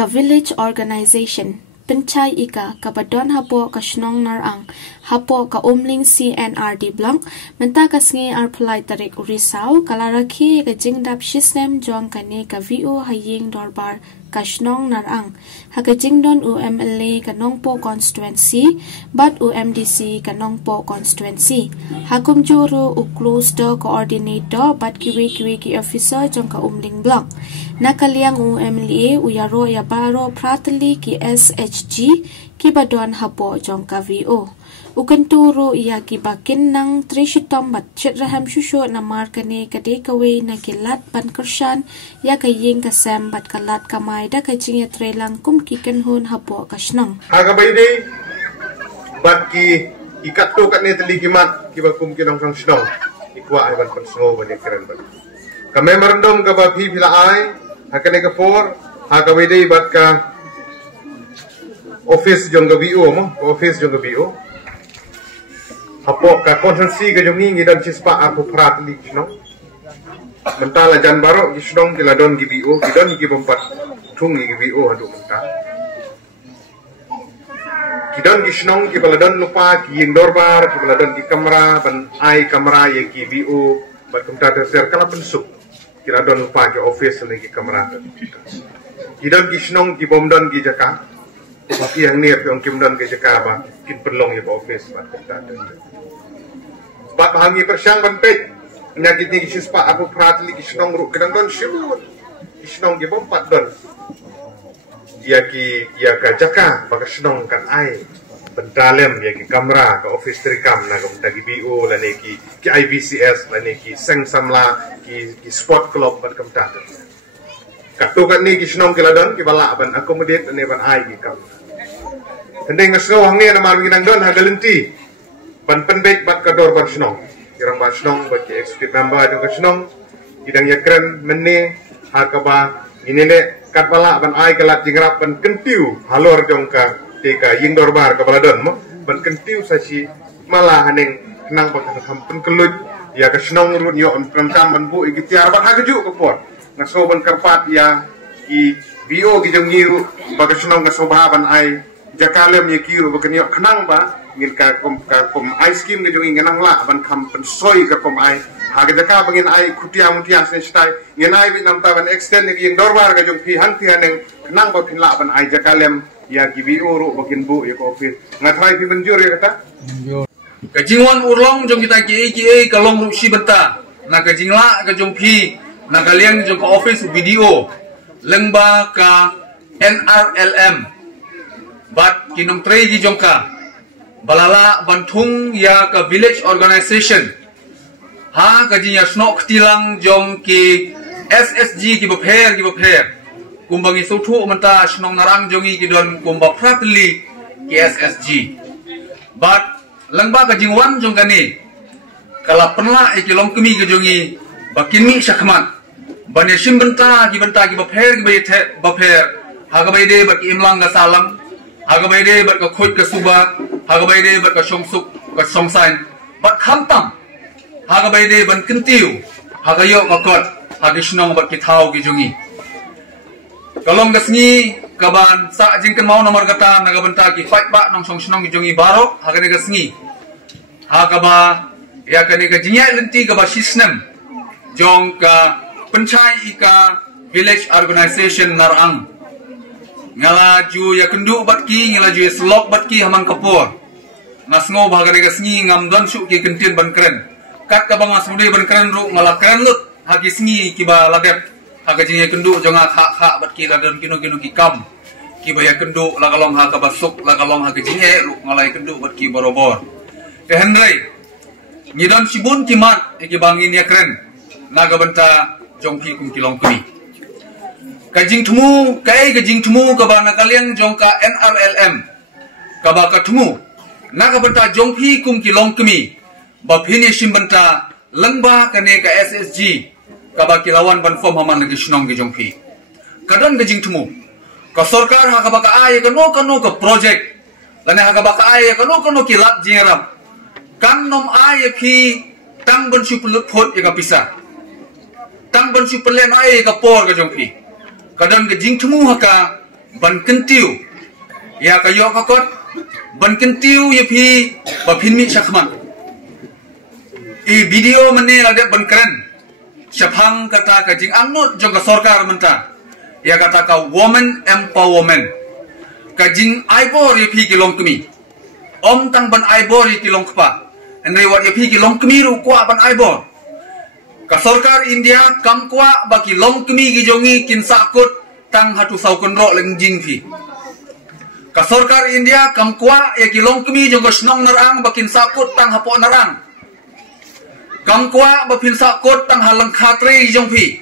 ka village organization pencai ika kabadon hapo ka shnong narang hapo ka umling CNRD blank menta ka sngi ar phlai tarik urisau kalaraki ka jingdap system jong kane ka VO haying dorbar ka shnong narang haka jingdon UMLA ka nongpo constituency but UMDC ka nongpo constituency hakum juru u cluster coordinator but kiwi ki officer jong ka umling blank nakaliang UMLA uyaro ya baro pratali ki SHG ki badon hapo jong ka VO ukenturu ia ki bakin nang trishitom bat chetraham shusho na markane kade kawe na kilat ban kershan ya kaying kasam bat kalat kamai da kajing trelang kum ki kenhun hapo kasnang aga baide bat ki ikatto katne tali kimat ki bakum ki nong sang snong ikwa ai ban pensno ban keren ban ka memorandum ka ba phi phila ai hakane ka for aga baide bat ka office jong ga VO mo office jong ga VO hapo ka konsensi ka jong ngi dan cispa aku prat li no mentala jan baro ki snong ki ladon gi VO ki don ki bompat thung gi VO hadu mental ki don ki snong ki baladon lupa ki ying dorbar ki baladon ki kamera ban ai kamera ye ki VO bat kumta terser kala pensuk ki ladon lupa ki office le ki kamera ki don ki snong ki bomdon ki jaka Maki yang ni yang kimdan ke Jakarta, kin perlong ya office bat kita ada. Bat hangi persyang banpet, nyakit ni kispa aku pratli kisnong ru kedang don shibut, kisnong ke bompat don. Ia ka Jaka, baka kisnong kan ai, bentalem ya ki kamera ke office terikam na ke ki BO la ne ki IBCS la ne ki seng samla ki sport club bat kamta. Katukan ni kisnong keladon ki bala ban accommodate ne ban ai ki kam. Hendeng ngasno hang ni nama nginang don hagalenti ban penbek bat kador ban snong kirang ban snong bat ki executive member dong snong idang yakren menne hakaba inene kat bala ban ai kalat jingrap ban kentiu halor jong ka teka ying dorbar ka baladon mo ban kentiu saci malah haneng nang bat kam penkelut ya ka snong rut yo on kam ban bu igitiar bat hagaju ko por ngaso ban karpat ya ki VO ki jong ngiru bag snong ka sobaban ai Jakalem ye kiru bakan yok kenang ba ngin ka kom ice cream ge jong ngenang la ban kam pensoi ka kom ai haga jaka bangin ai kutia mutia sen stai ngin ai bi nam ta ban extend ge yeng dorbar ga jong pi han ti haneng kenang ba pin la ban ai Jakalem ya ki VO ro bakin bu ye ko office ngatrai pi menjur ye kata ka jingwan urlong jong kita ki kalong ru si benta na ka jingla ka jong pi na ka liang jong ka office video lengba ka NRLM bat kinong trei di jongka balala bantung ya ka village organization ha ka jinya snok tilang jong ki SSG ki bapher kumbangi sotu menta snong narang jongi ki don kumba pratli ki SSG bat langba ka jingwan jong kani kala penla ki long kemi ki jongi bakini syakmat banesim benta ki bapher ha ka baide bat imlang ga salam haga baide bat ka khoi ka suba haga baide bat ka somsuk ka somsain bat khamtam haga baide ban kentiu haga yo makot haga snong bat ki thau ki jungi kalong gasngi kaban sa jingkan mau nomor kata naga benta ki fight ba nong song snong ki jungi baro haga ne gasngi haga ba ya ka ne ka jinya lenti ka ba system jong ka penchai ika village organization narang ngalaju ya kendu batki ngalaju ya selok batki hamang kapur ngasngo bahaga nega sngi ngam don su ki kentin ban keren kat ka bang asmude ban keren ru ngala keren lut hagi sngi ki ba lagat haga jinga kendu jonga kha batki ladon kino ki kam ki ba ya kendu la kalong ha ka basuk la kalong haga jinga ru ngala kendu batki borobor te hendrai ngidon sibun kimat ki bangin ya keren naga benta jongki kum kilong kuni kajing temu kabana kalian jongka NRLM kabaka temu naga benta jongpi kum kilong kemi bapini simbenta lengba kane ka SSG kabaki lawan ban form haman nagi snong gi jongpi kadon kajing temu ka sarkar ha kabaka ay kano ka project lane ha kabaka ay kano ki lap jingram kan nom ay ki tang ban su pulut phot ya ka pisa tang ban su pelen ay ka por ka jongpi kadon ke jing temu haka ban kentiu ya kayo kakot ban kentiu ya pi bapin mi syakman video mene lade ban keren syapang kata kajing angnut jong ka sarkar menta ya kata ka woman empowerment kajing aibor ya pi kilong kemi om tang ban aibor ya kilong kpa enre wat ya pi kilong kemi ru kwa ban aibor ka sarkar India kam kwa baki long kemi gijongi kin sakut tang hatu sau konro leng jing phi ka sarkar India kam kwa ya kilong kemi jong ka snong narang bakin sakut tang hapo narang kam kwa bapin sakut tang halang khatre jong phi